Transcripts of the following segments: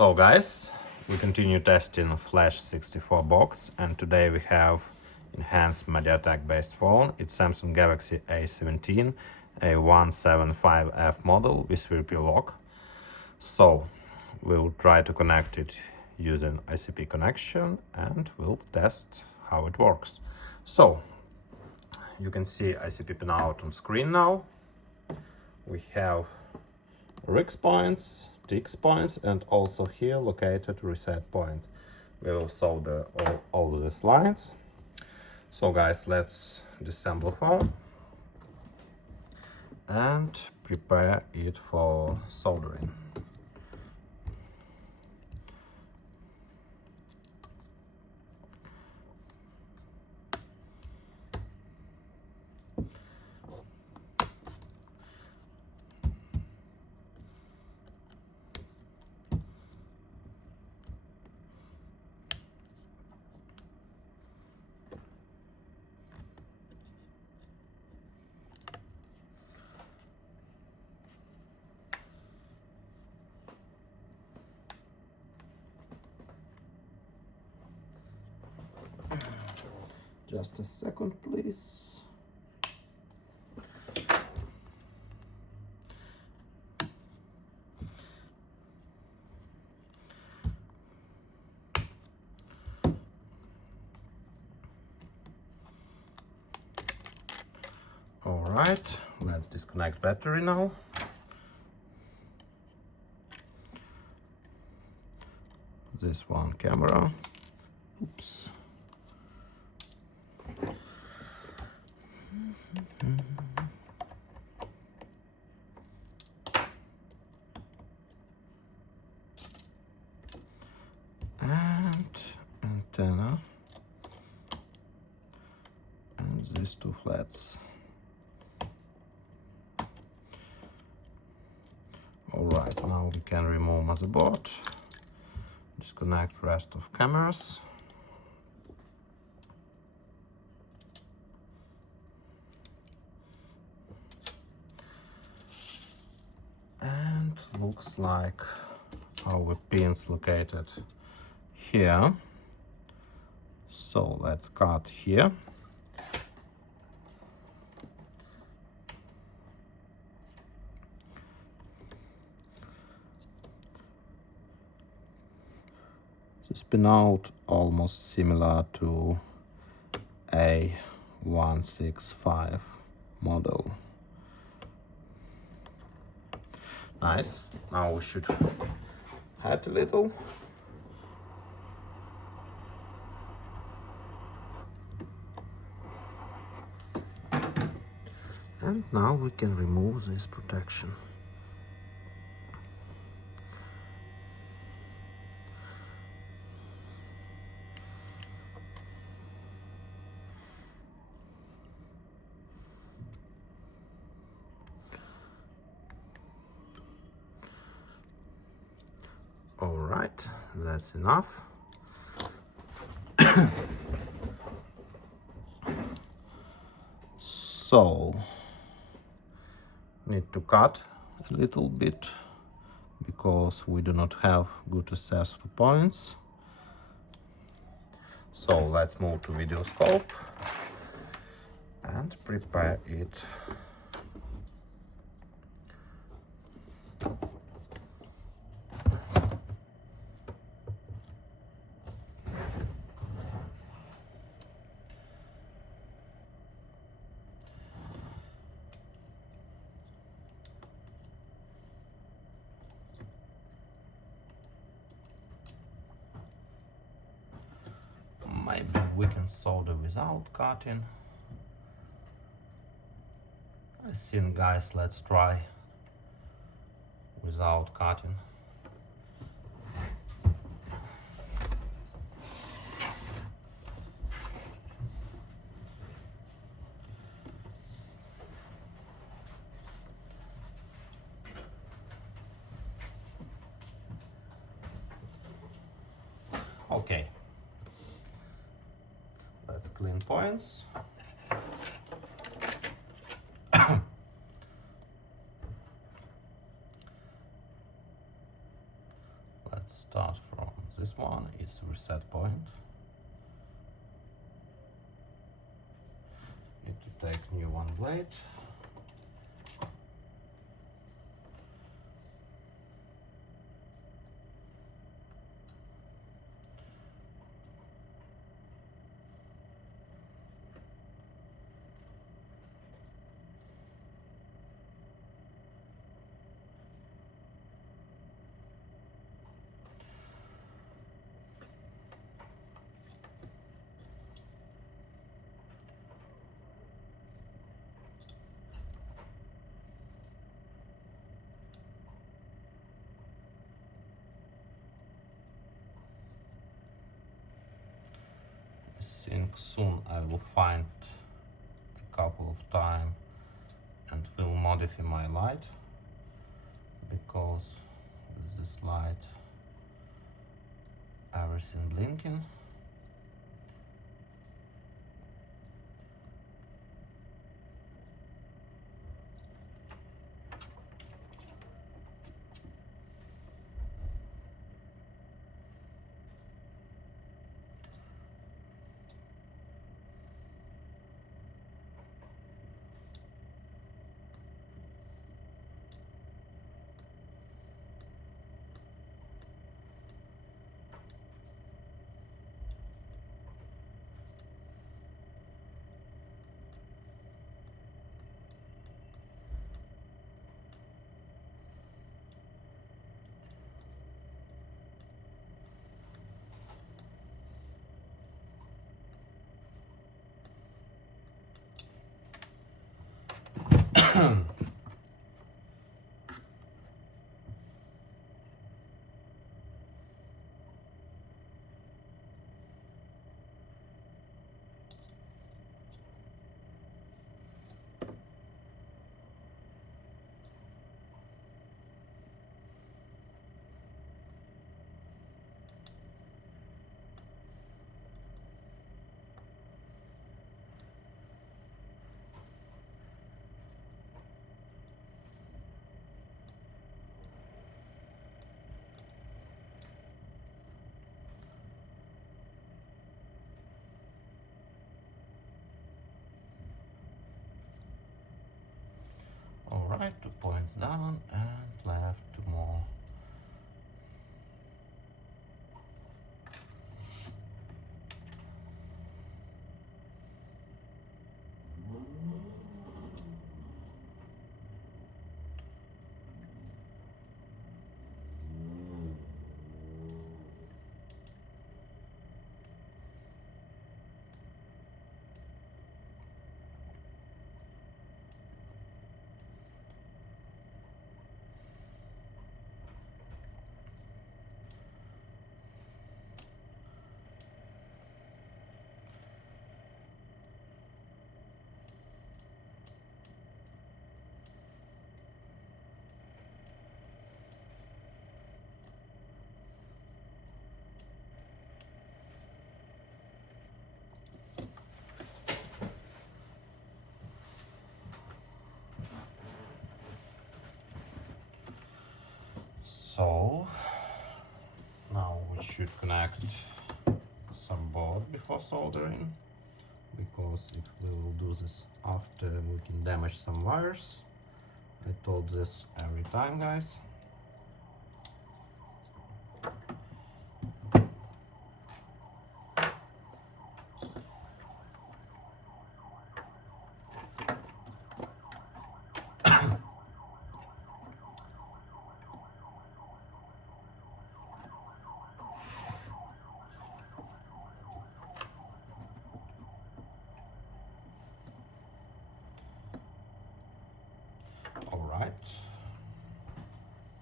Hello guys, we continue testing FLASH64 box, and today we have enhanced MediaTek based phone. It's Samsung Galaxy A17 A175F model with VP lock. So we'll try to connect it using ICP connection and we'll test how it works. So you can see ICP pin out on screen now. We have RIX points, TX points, and also here located reset point. We will solder all these lines. So guys, let's disassemble phone and prepare it for soldering. Just a second, please. All right, let's disconnect battery now. This one camera. Oops. And antenna. And these two flats. All right, now we can remove motherboard. Disconnect rest of cameras. And looks like our pins located here. So let's cut here. This pin out almost similar to A175 model. Nice. Now we should add a little. And now we can remove this protection. All right, that's enough. So, need to cut a little bit because we do not have good access to points. So let's move to video scope and prepare it. Maybe we can solder without cutting. I think, guys, let's try without cutting. Okay. Let's clean points. start from this one, it's reset point. Need to take new one blade. I think soon I will find a couple of time and will modify my light, because with this light everything blinking. Alright, 2 points down and left 2 more. So now we should connect some board before soldering, because if we will do this after, we can damage some wires. I told this every time, guys. All right.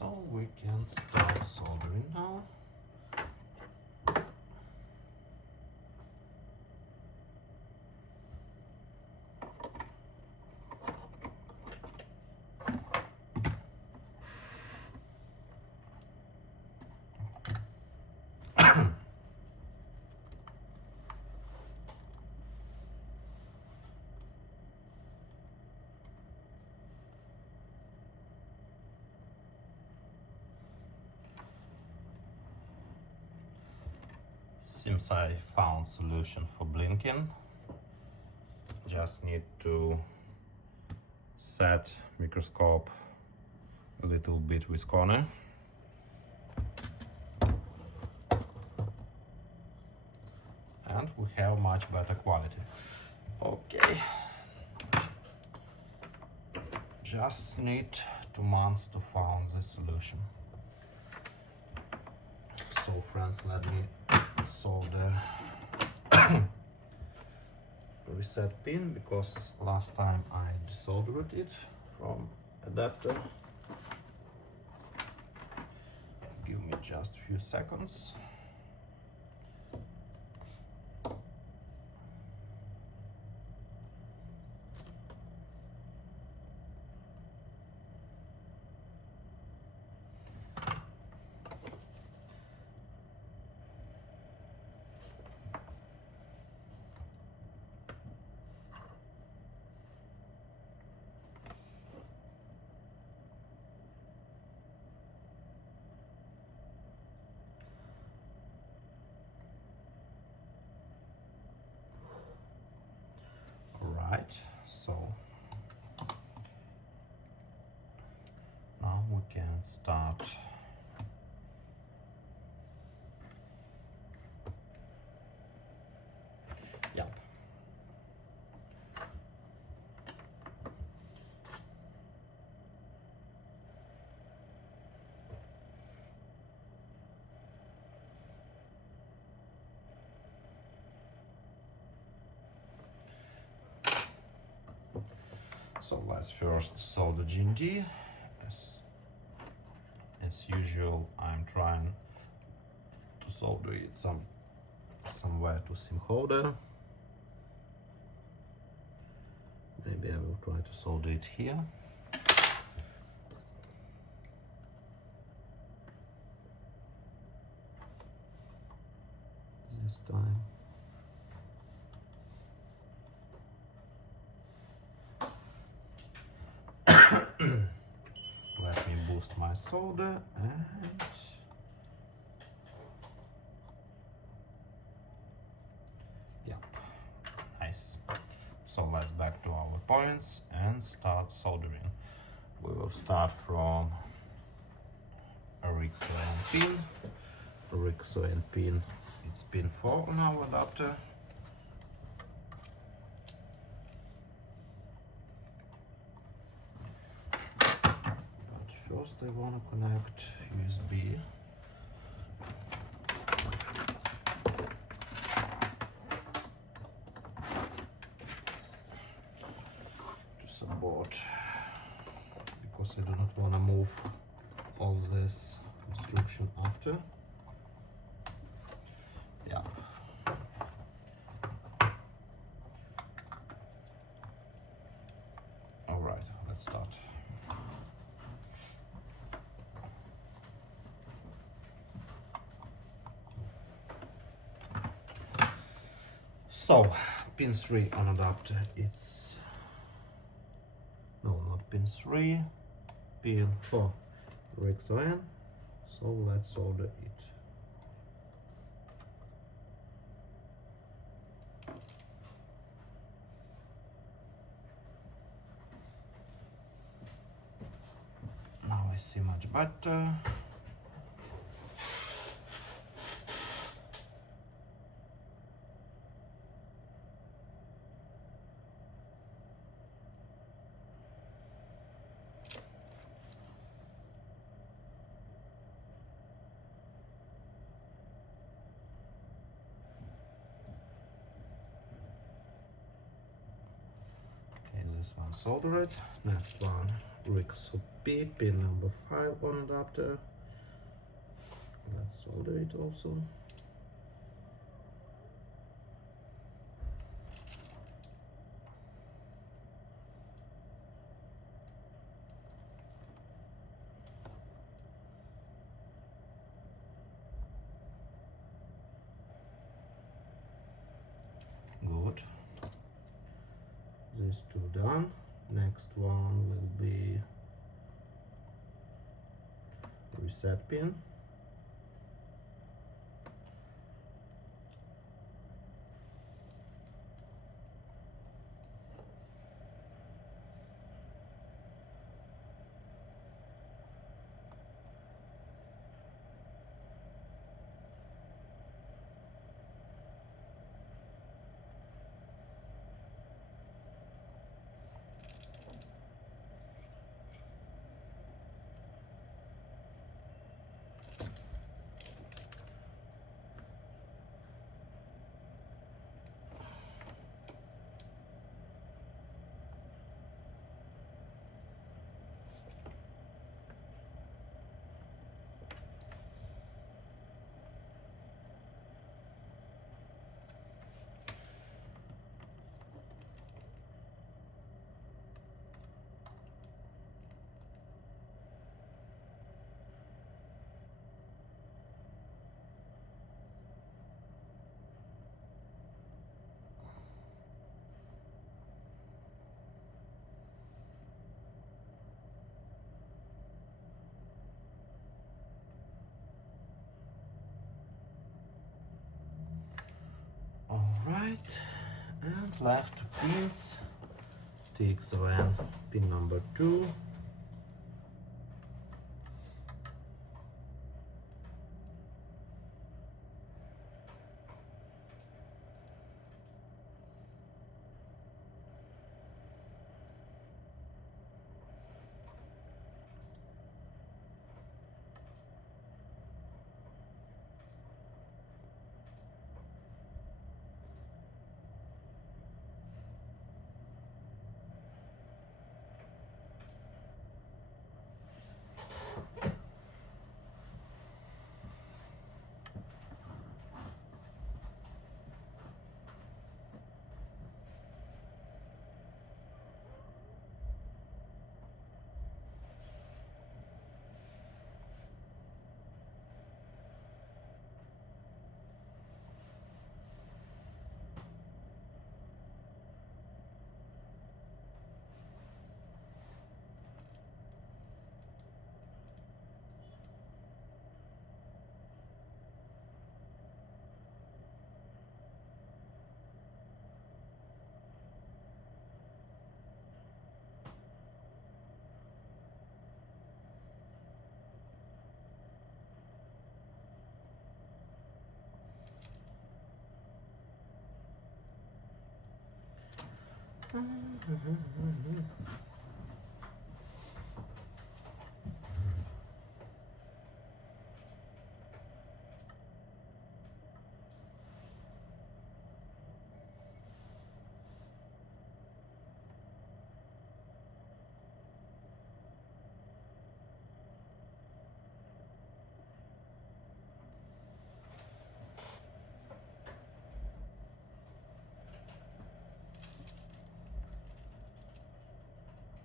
So we can start soldering now. Seems I found solution for blinking. Just need to set microscope a little bit with corner. And we have much better quality. Okay. Just need 2 months to find the solution. So friends, let me solder reset pin, because last time I desoldered it from adapter. Give me just a few seconds. Right, so now we can start yep. So let's first solder GND. As usual, I'm trying to solder it somewhere to SIM holder. Maybe I will try to solder it here. This time. Let me boost my solder and yep, nice. So let's back to our points and start soldering. We will start from a RIXON pin. RIXON pin, it's pin 4 on our adapter. First I want to connect USB. To support, because I do not want to move all this construction after. Yeah. All right, let's start. So, pin 3 on adapter, it's, no, not pin 3, pin 4, RIXON, so let's solder it. Now I see much better. This one soldered. Next one XOP pin number 5 on adapter. Let's solder it also. Good. These two done. Next one will be reset pin. Alright, and left two pins. TXON pin number 2.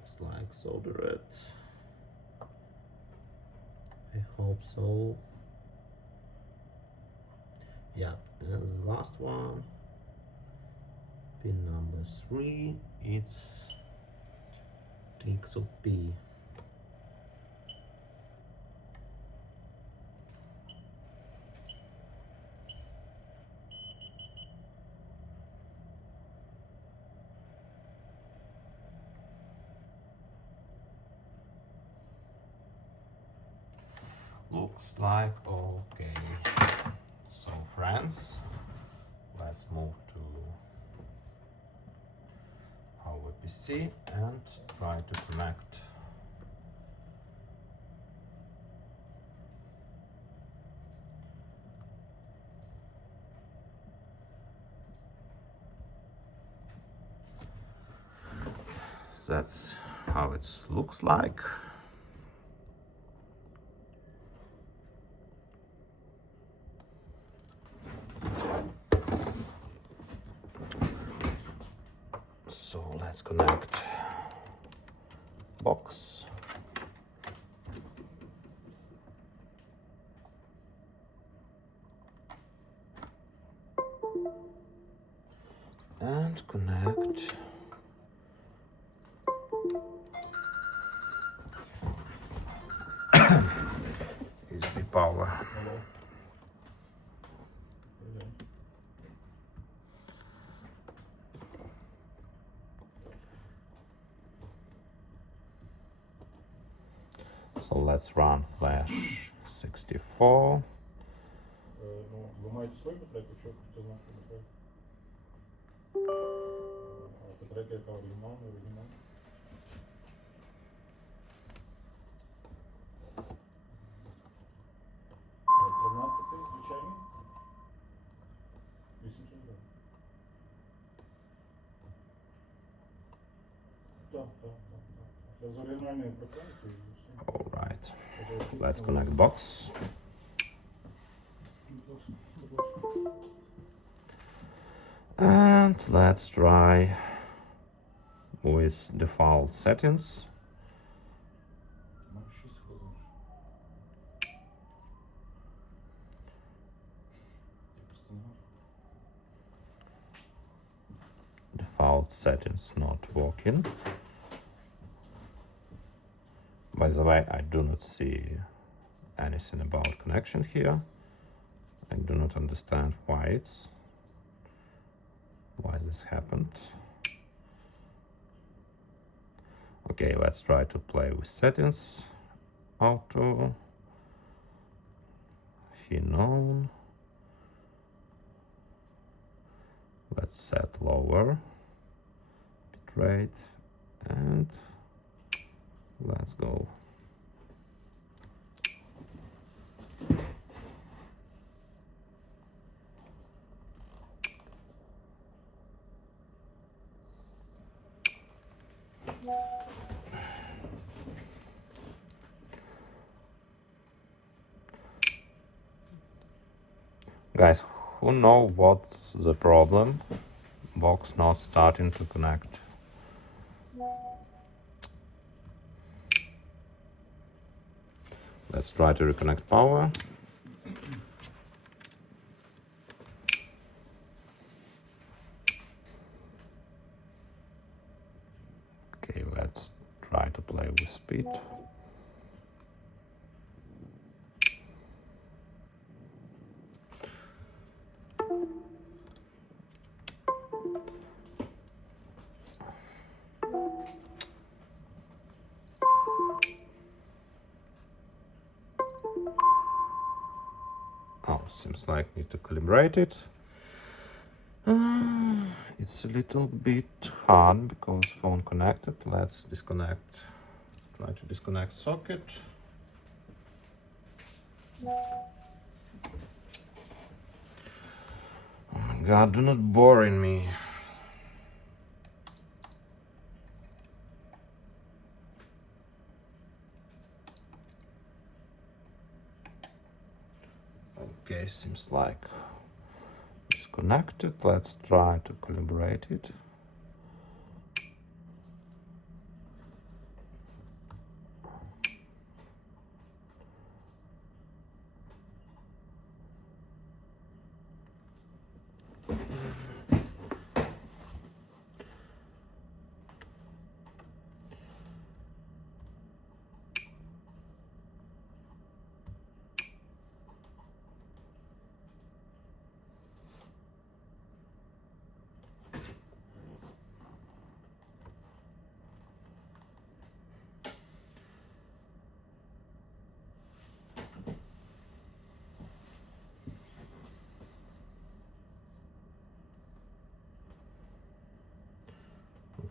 Looks like solder it. I hope so. Yeah, and the last one, pin number 3, it's TXOP. Looks like okay. So friends, let's move to our PC and try to connect. That's how it looks like. So let's connect box. And connect USB power. So let's run FLASH64. Ви маєте свій батарейку, чи хочете знати батарейку? Батарейка, яка оригінальна, оригінальна. 13-й, звичайний. 800 гривень. Так. Це з оригінальної прокладки. All right. Let's connect box. And let's try with default settings. Default settings not working. By the way, I do not see anything about connection here. I do not understand why this happened. Okay, let's try to play with settings. Auto, known. Let's set lower bitrate and let's go. Guys, who know what's the problem? Box not starting to connect. Let's try to reconnect power. Okay, let's try to play with speed. Oh, seems like I need to calibrate it. It's a little bit hard because phone connected. Let's disconnect. Try to disconnect socket. Oh my god, do not boring me. Okay, seems like disconnected. Let's try to calibrate it.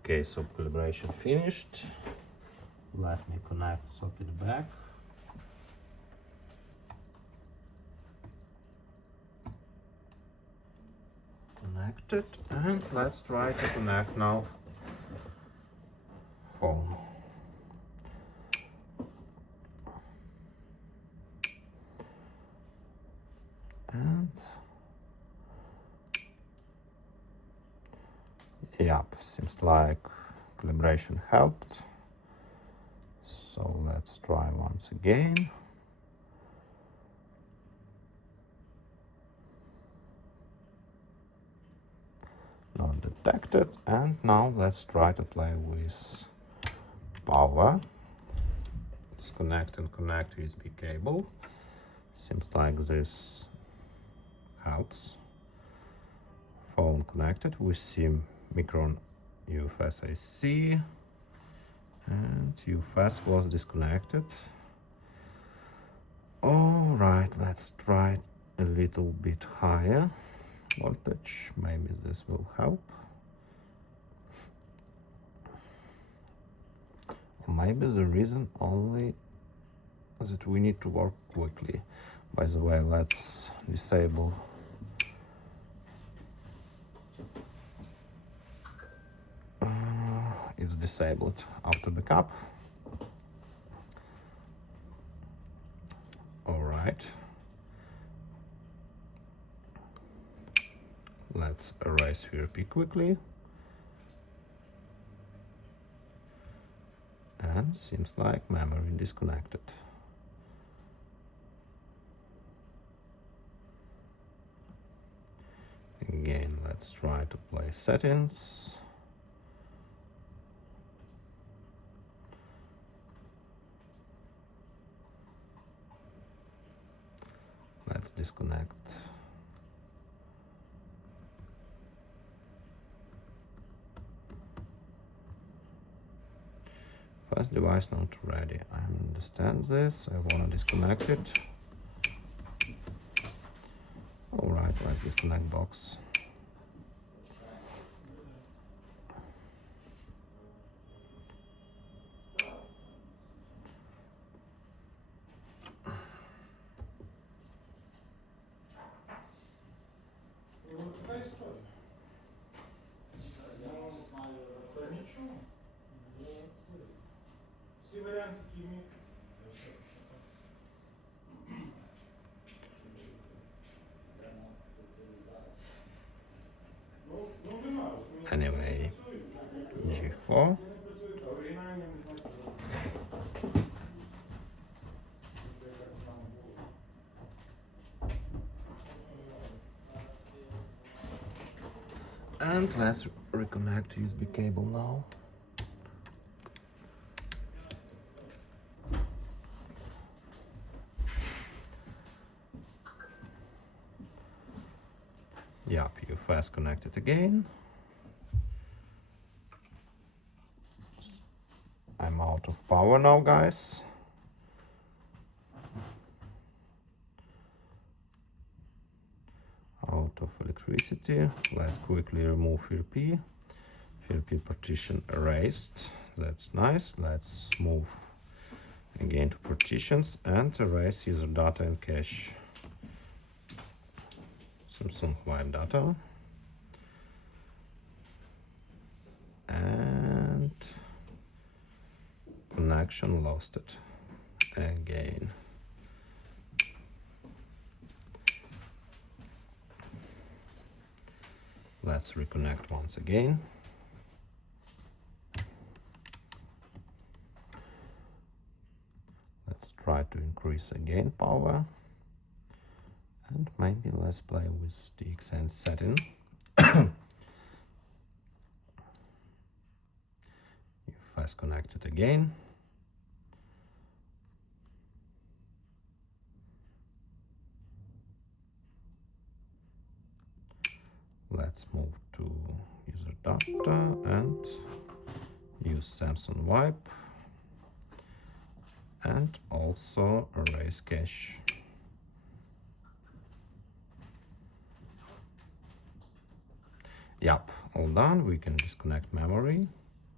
Okay, so calibration finished. Let me connect socket back. Connected, and let's try to connect now phone. And yep, seems like calibration helped. So let's try once again. Not detected. And now let's try to play with power. Disconnect and connect USB cable. Seems like this helps. Phone connected. We see Micron UFS IC, and UFS was disconnected. All right, let's try a little bit higher voltage. Maybe this will help. Or maybe the reason only that we need to work quickly. By the way, let's disable it's disabled auto backup. All right, let's erase VRP quickly. And seems like memory disconnected. Again, let's try to play settings. Let's disconnect. First device not ready. I understand this. I want to disconnect it. All right, let's disconnect box. Какая история? Да ничего. Все варианты какие. Anyway, G4. And let's reconnect USB cable now. Yep, UFS connected again. I'm out of power now, guys. Out of electricity. Let's quickly remove VRP. VRP partition erased. That's nice. Let's move again to partitions and erase user data and cache. Samsung wipe data. And connection lost it again. Let's reconnect once again. Let's try to increase again power. And maybe let's play with the XN setting. UFS connected again. Let's move to user data and use Samsung wipe. And also erase cache. Yep, all done. We can disconnect memory.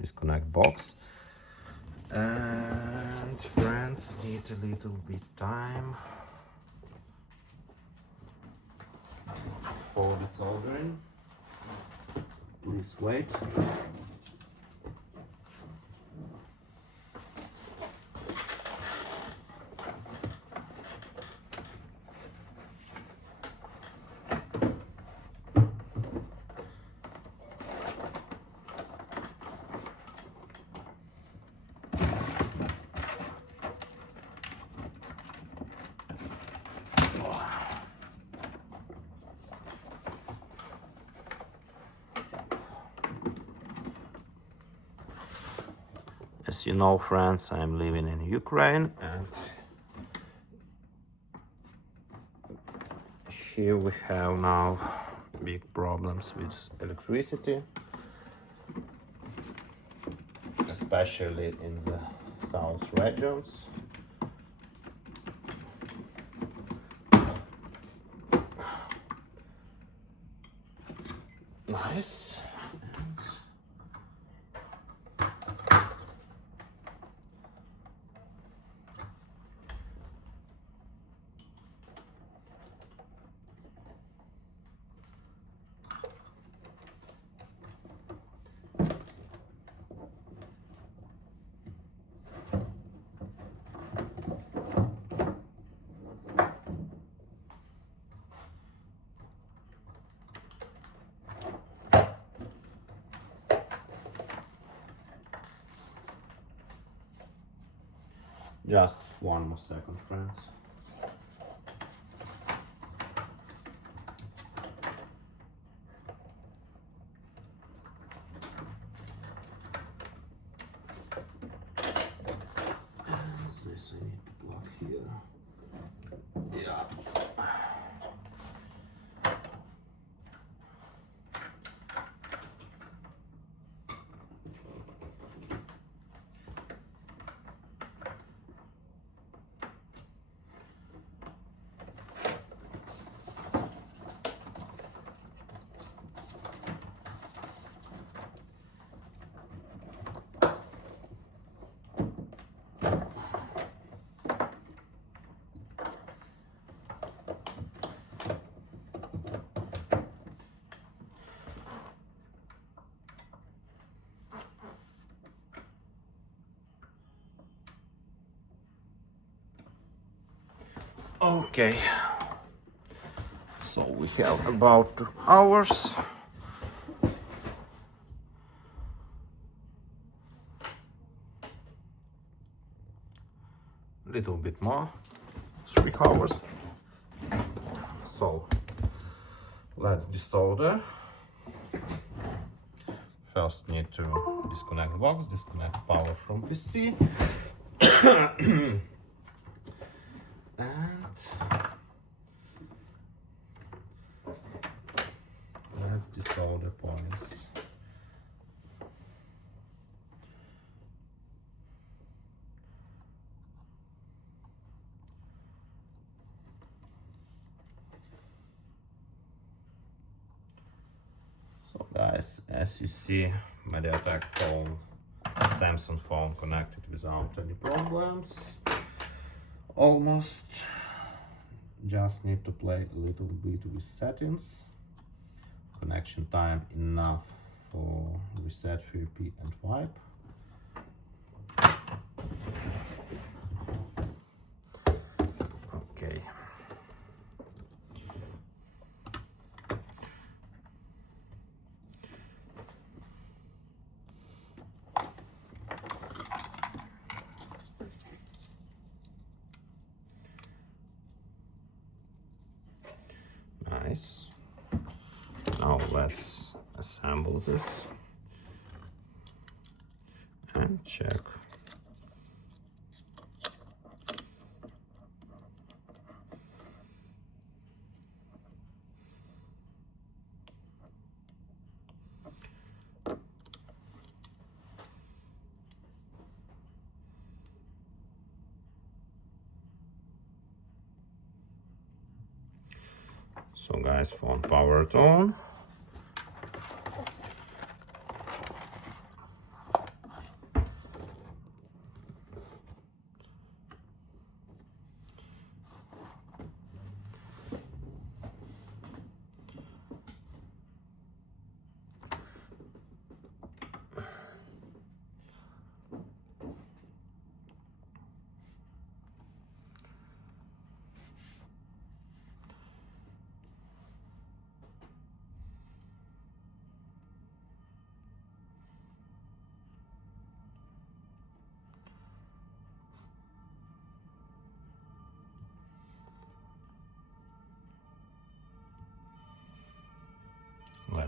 disconnect box. And friends, need a little bit time for the soldering. Please wait. As you know, friends, I'm living in Ukraine, and here we have now big problems with electricity, especially in the south regions. Nice. Just one more second, friends. And this I need to plug here. Yeah. Okay, so we have about 2 hours. Little bit more, 3 hours. So let's desolder. First need to disconnect the box, disconnect power from PC. And let's desolder points. So guys, as you see, MediaTek phone, Samsung phone connected without any problems. Almost. Just need to play a little bit with settings. Connection time enough for reset 3P and wipe. Okay. Nice. Now let's assemble this and check. So guys, phone powered on.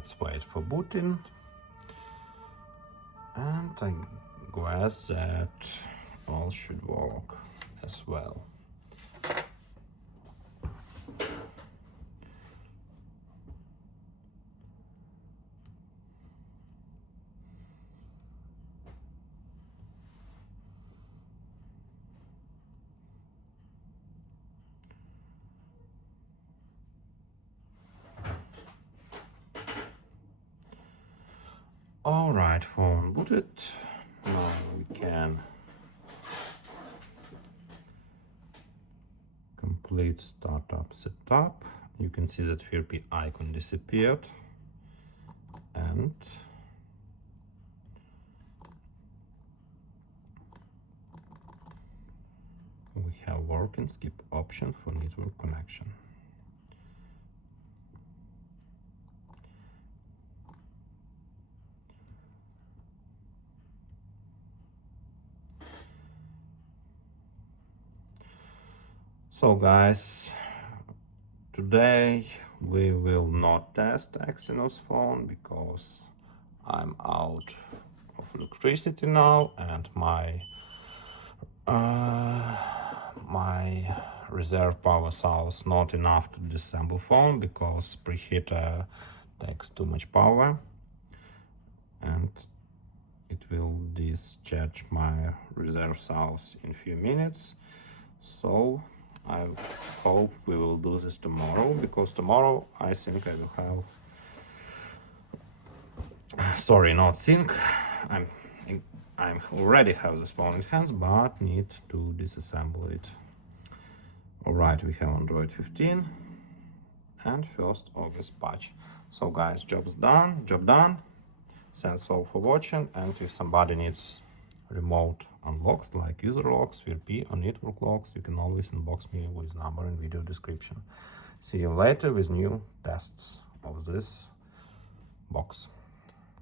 let's wait for booting. And I guess that all should work as well. All right, phone booted. Now we can complete startup setup. You can see that VRP icon disappeared, and we have working skip option for network connection. So guys, today we will not test Exynos phone because I'm out of electricity now, and my reserve power source not enough to disassemble phone because preheater takes too much power, and it will discharge my reserve source in few minutes. So I hope we will do this tomorrow, because tomorrow I think I will have, sorry, not think, I'm already have this phone in hands, but need to disassemble it. Alright, we have Android 15 and 1st August patch. So guys, job done. Thanks all for watching, and if somebody needs remote unlocks like user locks, VRP or network locks, you can always inbox me with number in video description. See you later with new tests of this box.